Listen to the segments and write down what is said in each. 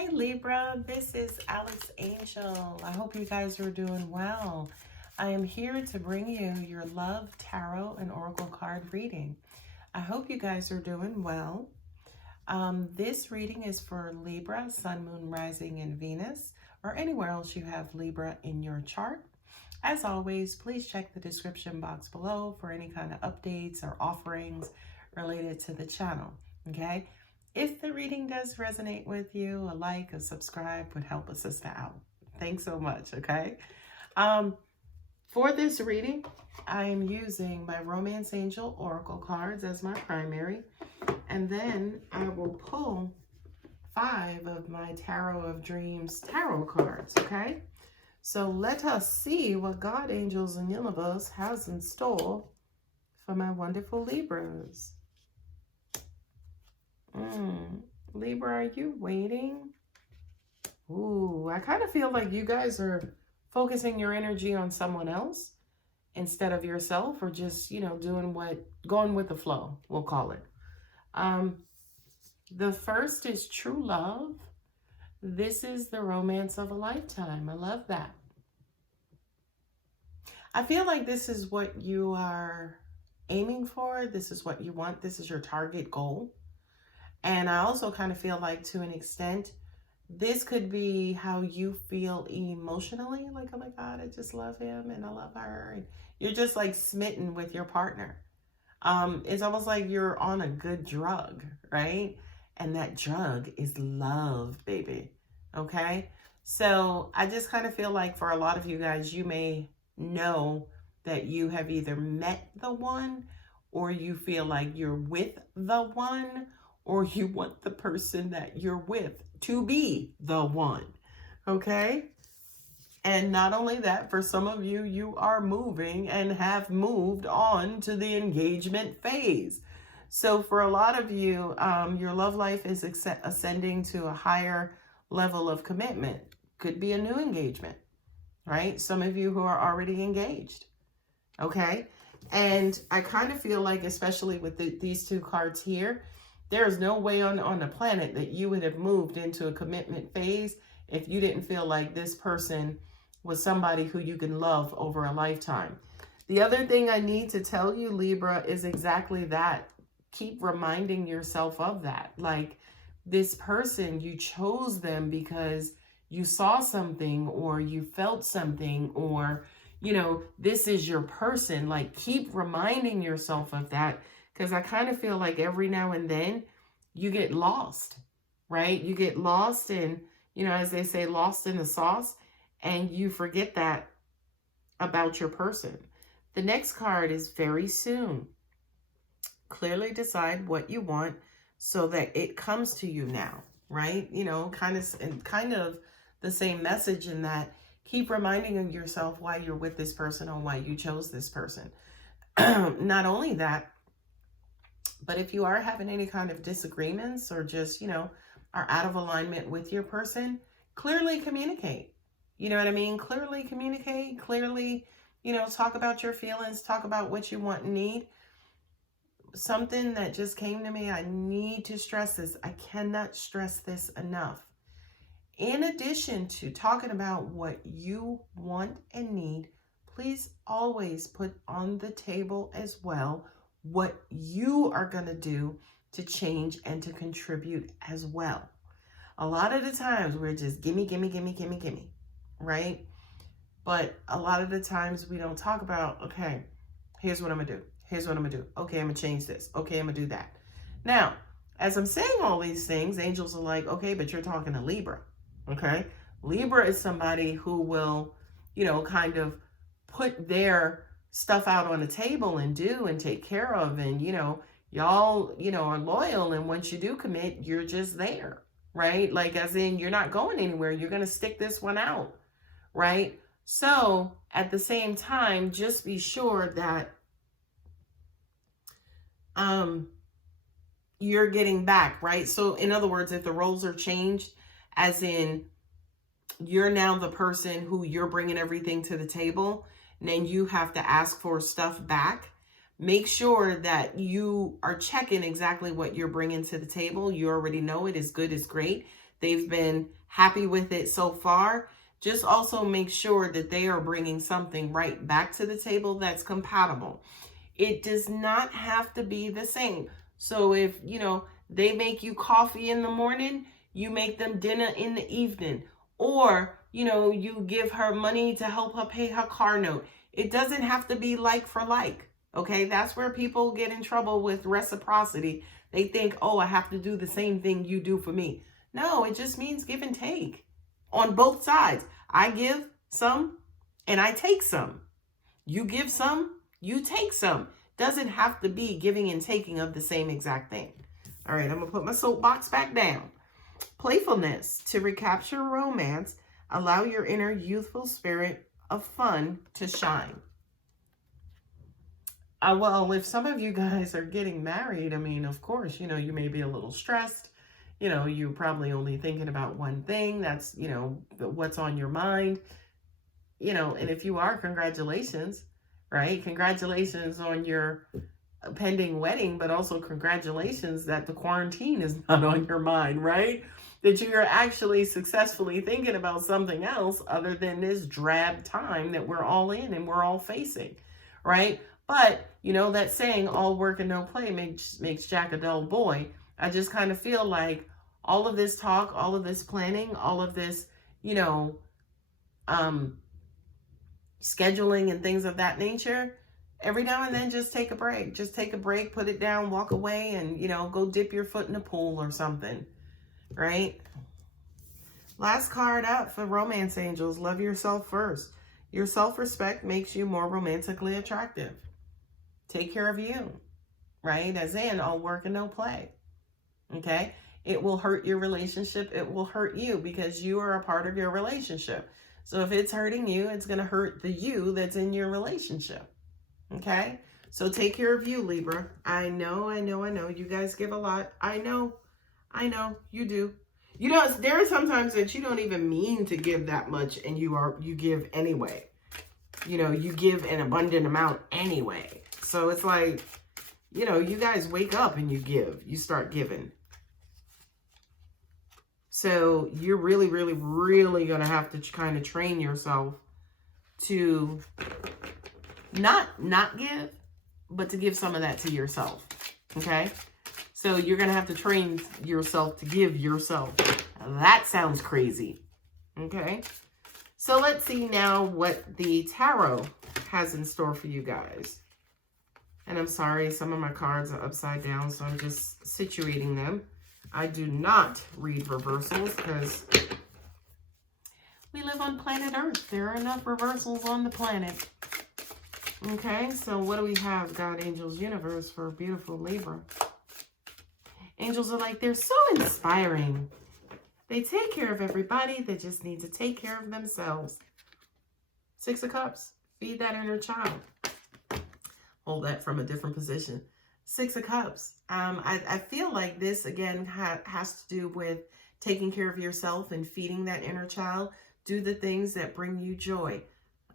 Hey Libra, this is Alex Angel. I hope you guys are doing well. I am here to bring you your love, tarot, and oracle card reading. I hope you guys are doing well. This reading is for Libra, Sun, Moon, Rising, and Venus, or anywhere else you have Libra in your chart. As always, please check the description box below for any kind of updates or offerings related to the channel, okay? If the reading does resonate with you, a like, a subscribe would help a sister out. Thanks so much, okay? For this reading, I am using my Romance Angel Oracle cards as my primary, and then I will pull 5 of my Tarot of Dreams tarot cards, okay? So let us see what God, angels, and universe has in store for my wonderful Libras. Libra, are you waiting? Ooh, I kind of feel like you guys are focusing your energy on someone else instead of yourself, or just, going with the flow, we'll call it. The first is true love. This is the romance of a lifetime. I love that. I feel like this is what you are aiming for. This is what you want. This is your target goal. And I also kind of feel like, to an extent, this could be how you feel emotionally. Like, oh my God, I just love him and I love her. And you're just like smitten with your partner. It's almost like you're on a good drug, right? And that drug is love, baby. Okay? So I just kind of feel like for a lot of you guys, you may know that you have either met the one, or you feel like you're with the one, or you want the person that you're with to be the one, okay? And not only that, for some of you, you are moving and have moved on to the engagement phase. So for a lot of you, your love life is ascending to a higher level of commitment. Could be a new engagement, right? Some of you who are already engaged, okay? And I kind of feel like, especially with these 2 cards here, there is no way on the planet that you would have moved into a commitment phase if you didn't feel like this person was somebody who you can love over a lifetime. The other thing I need to tell you, Libra, is exactly that. Keep reminding yourself of that. Like, this person, you chose them because you saw something, or you felt something, or, this is your person. Like, keep reminding yourself of that. Because I kind of feel like every now and then you get lost, right? You get lost in, as they say, lost in the sauce, and you forget that about your person. The next card is very soon. Clearly decide what you want so that it comes to you now, right? Kind of the same message in that. Keep reminding yourself why you're with this person, or why you chose this person. Not only that, but if you are having any kind of disagreements, or just, are out of alignment with your person, clearly communicate. You know what I mean? Clearly communicate, clearly, talk about your feelings, talk about what you want and need. Something that just came to me, I need to stress this. I cannot stress this enough. In addition to talking about what you want and need, please always put on the table as well what you are going to do to change and to contribute as well. A lot of the times we're just gimme, right? But a lot of the times we don't talk about, okay, here's what I'm going to do. Here's what I'm going to do. Okay, I'm going to change this. Okay, I'm going to do that. Now, as I'm saying all these things, angels are like, okay, but you're talking to Libra, okay? Libra is somebody who will, kind of put their stuff out on the table and do and take care of, and y'all are loyal, and once you do commit, you're just there, right? Like, as in, you're not going anywhere. You're going to stick this one out, right? So at the same time, just be sure that you're getting back, right? So in other words, if the roles are changed, as in you're now the person who you're bringing everything to the table, and then you have to ask for stuff back, make sure that you are checking exactly what you're bringing to the table. You already know it is good, is great. they've been happy with it so far. Just also make sure that they are bringing something right back to the table that's compatible. It does not have to be the same. So if, they make you coffee in the morning, you make them dinner in the evening. Or, you give her money to help her pay her car note. It doesn't have to be like for like. Okay, that's where people get in trouble with reciprocity. They think, oh, I have to do the same thing you do for me. No, it just means give and take on both sides. I give some and I take some. You give some, you take some. Doesn't have to be giving and taking of the same exact thing. All right, I'm going to put my soapbox back down. Playfulness. To recapture romance, allow your inner youthful spirit of fun to shine. Well, if some of you guys are getting married, I mean, of course, you may be a little stressed. You're probably only thinking about one thing. That's, what's on your mind. And if you are, congratulations, right? Congratulations on your pending wedding, but also congratulations that the quarantine is not on your mind, right? That you are actually successfully thinking about something else other than this drab time that we're all in and we're all facing, right? But, that saying, all work and no play makes Jack a dull boy. I just kind of feel like all of this talk, all of this planning, all of this, scheduling and things of that nature, every now and then just take a break. Just take a break, put it down, walk away, and, go dip your foot in a pool or something, right? Last card up for romance angels, love yourself first. Your self-respect makes you more romantically attractive. Take care of you, right? As in, all work and no play, okay? It will hurt your relationship. It will hurt you because you are a part of your relationship. So if it's hurting you, it's going to hurt the you that's in your relationship, okay? So take care of you, Libra. I know. You guys give a lot. I know, you do. There are sometimes that you don't even mean to give that much and you give anyway. You give an abundant amount anyway. So it's like, you guys wake up and you start giving. So you're really, really, really going to have to kind of train yourself to not give, but to give some of that to yourself. Okay. So you're going to have to train yourself to give yourself. That sounds crazy. Okay. So let's see now what the tarot has in store for you guys. And I'm sorry, some of my cards are upside down, so I'm just situating them. I do not read reversals because we live on planet Earth. There are enough reversals on the planet. Okay, so what do we have? God, angels, universe for beautiful Libra. Angels are like, they're so inspiring. They take care of everybody. They just need to take care of themselves. Six of Cups. Feed that inner child. Hold that from a different position. Six of Cups. I feel like this, again, has to do with taking care of yourself and feeding that inner child. Do the things that bring you joy.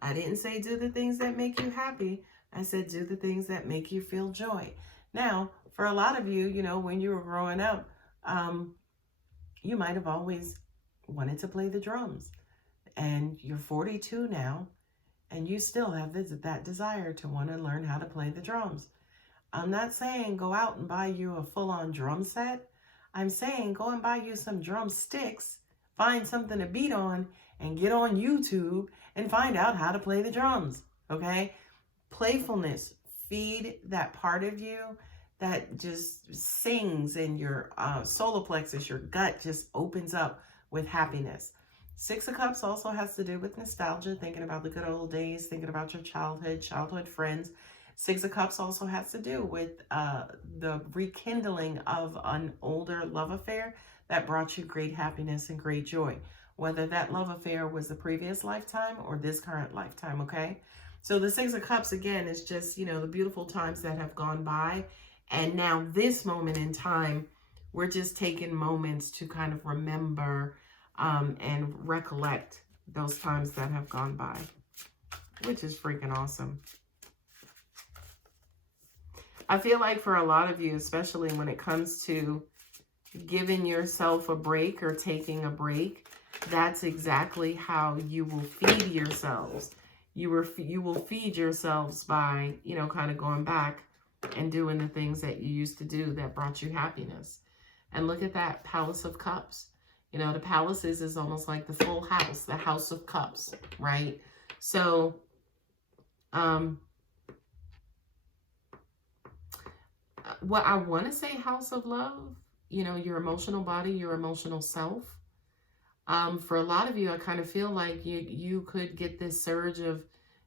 I didn't say do the things that make you happy. I said do the things that make you feel joy. Now, for a lot of you, when you were growing up, you might have always wanted to play the drums. And you're 42 now, and you still have that desire to want to learn how to play the drums. I'm not saying go out and buy you a full-on drum set. I'm saying go and buy you some drumsticks, find something to beat on, and get on YouTube and find out how to play the drums, okay? Playfulness. Feed that part of you that just sings, and your solar plexus, your gut just opens up with happiness. Six of Cups also has to do with nostalgia, thinking about the good old days, thinking about your childhood friends. Six of Cups also has to do with the rekindling of an older love affair that brought you great happiness and great joy, whether that love affair was the previous lifetime or this current lifetime, okay? So the Six of Cups, again, is just, the beautiful times that have gone by. And now this moment in time, we're just taking moments to kind of remember and recollect those times that have gone by, which is freaking awesome. I feel like for a lot of you, especially when it comes to, giving yourself a break or taking a break, that's exactly how you will feed yourselves. You will feed yourselves by, you know, kind of going back and doing the things that you used to do that brought you happiness. And look at that Palace of Cups. You know, the palaces is almost like the full house, the House of Cups, right? So, what I want to say, House of Love, you know, your emotional body, your emotional self. For a lot of you, I kind of feel like you could get this surge of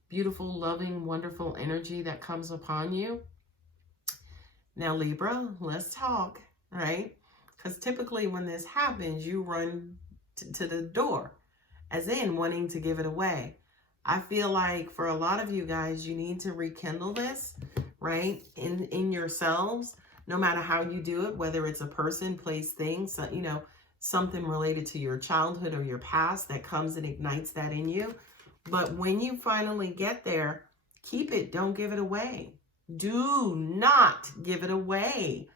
beautiful, loving, wonderful energy that comes upon you. Now, Libra, let's talk, right? Because typically when this happens, you run to the door, as in wanting to give it away. I feel like for a lot of you guys, you need to rekindle this, right? In yourselves, no matter how you do it, whether it's a person, place, thing, so, you know, something related to your childhood or your past that comes and ignites that in you. But when you finally get there, keep it. Don't give it away. Do not give it away.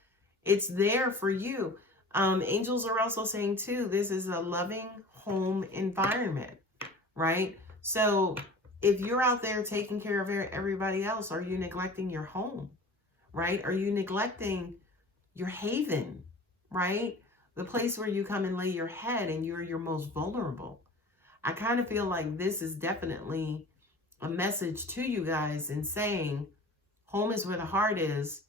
It's there for you. Angels are also saying too, this is a loving home environment, right? So if you're out there taking care of everybody else, are you neglecting your home, right? Are you neglecting your haven, right? The place where you come and lay your head and you're your most vulnerable. I kind of feel like this is definitely a message to you guys in saying, home is where the heart is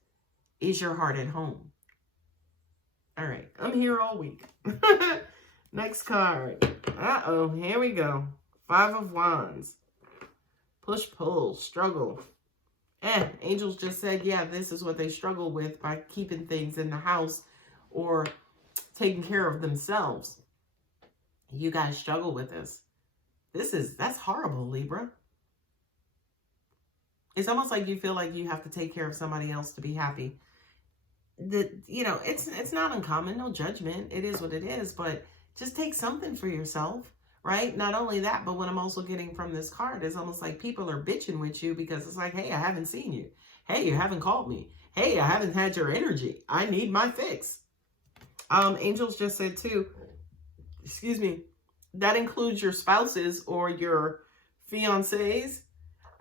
your heart at home? All right, I'm here all week. Next card. Uh-oh, here we go. 5 of Wands. Push, pull, struggle. Angels just said, yeah, this is what they struggle with by keeping things in the house or taking care of themselves. You guys struggle with this. That's horrible, Libra. It's almost like you feel like you have to take care of somebody else to be happy. You know, it's not uncommon, no judgment. It is what it is, but just take something for yourself, right? Not only that, but what I'm also getting from this card is almost like people are bitching with you because it's like, hey, I haven't seen you. Hey, you haven't called me. Hey, I haven't had your energy. I need my fix. Angels just said too, excuse me, that includes your spouses or your fiancés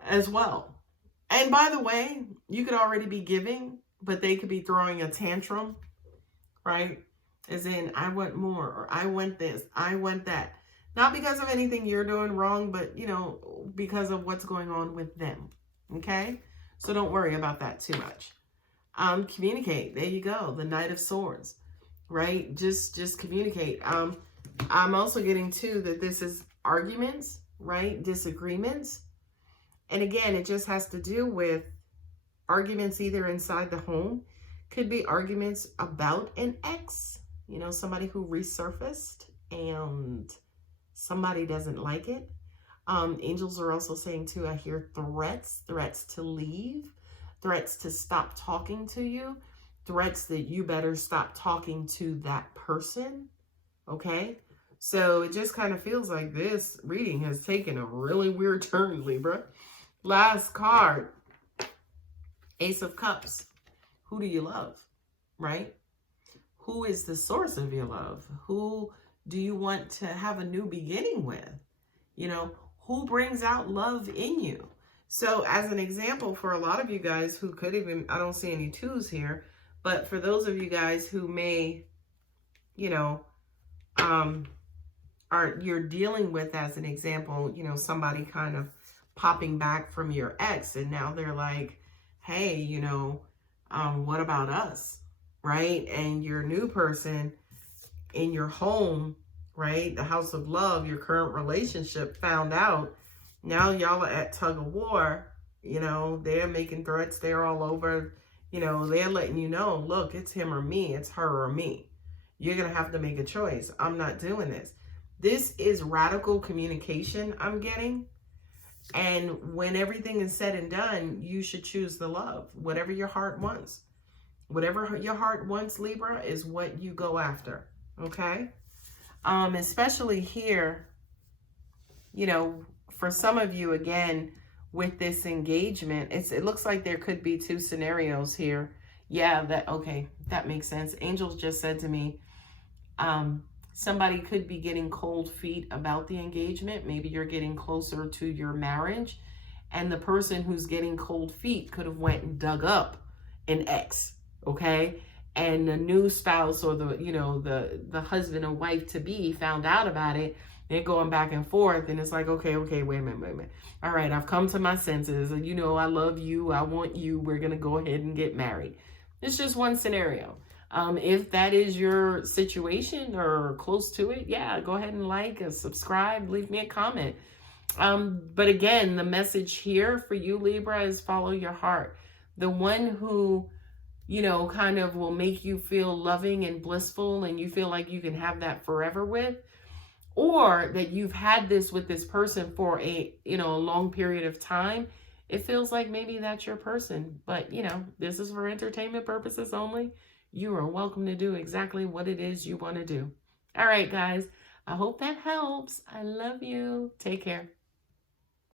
as well. And by the way, you could already be giving, but they could be throwing a tantrum, right? As in, I want more, or I want this, I want that. Not because of anything you're doing wrong, but, you know, because of what's going on with them, okay? So don't worry about that too much. Communicate. There you go. The Knight of Swords, right? Just communicate. I'm also getting, too, that this is arguments, right? Disagreements. And again, it just has to do with arguments either inside the home. Could be arguments about an ex, you know, somebody who resurfaced and somebody doesn't like it. Angels are also saying too, I hear threats to leave, threats to stop talking to you, threats that you better stop talking to that person. Okay. So it just kind of feels like this reading has taken a really weird turn, Libra. Last card. Ace of Cups. Who do you love, right? Who is the source of your love? Who do you want to have a new beginning with? You know, who brings out love in you? So as an example, for a lot of you guys who could even, I don't see any twos here, but for those of you guys who may, you know, you're dealing with, as an example, you know, somebody kind of popping back from your ex and now they're like, hey, you know, what about us, right? And your new person in your home, right? The House of Love, your current relationship found out. Now y'all are at tug of war. You know, they're making threats. They're all over. You know, they're letting you know, look, it's him or me. It's her or me. You're going to have to make a choice. I'm not doing this. This is radical communication I'm getting. And when everything is said and done, you should choose the love. Whatever your heart wants. Whatever your heart wants, Libra, is what you go after. Okay? Especially here, you know, for some of you, again, with this engagement, it looks like there could be two scenarios here. Yeah, okay, that makes sense. Angels just said to me, Somebody could be getting cold feet about the engagement. Maybe you're getting closer to your marriage, and the person who's getting cold feet could have went and dug up an ex, okay? And the new spouse, or the, you know, the husband or wife to be, found out about it. They're going back and forth, and it's like, okay, wait a minute. All right, I've come to my senses. You know, I love you. I want you. We're going to go ahead and get married. It's just one scenario. If that is your situation or close to it, yeah, go ahead and like and subscribe. Leave me a comment. But again, the message here for you, Libra, is follow your heart. The one who, you know, kind of will make you feel loving and blissful, and you feel like you can have that forever with, or that you've had this with this person for a, you know, a long period of time. It feels like maybe that's your person, but you know, this is for entertainment purposes only. You are welcome to do exactly what it is you want to do. All right, guys, I hope that helps. I love you. Take care.